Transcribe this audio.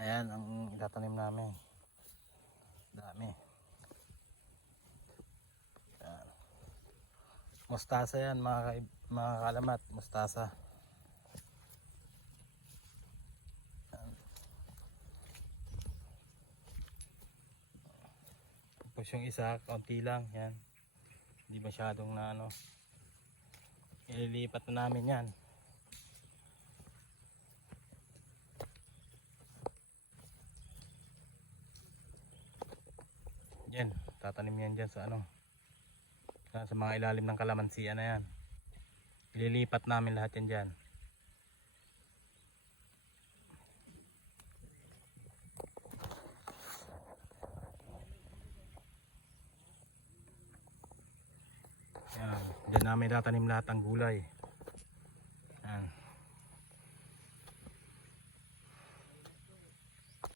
Ayan ang itatanim namin. Dami. Ayan. Mustasa yan mga, kaib- mga kalamat. Mustasa. Ayan. Tapos yung isa, kaunti lang. Yan. Hindi masyadong na ano. Ililipat na namin yan. Yan, tatanim yan dyan sa ano. Sa mga ilalim ng kalamansiya na yan. Ililipat namin lahat yan dyan. Yan, dyan namin tatanim lahat ng gulay.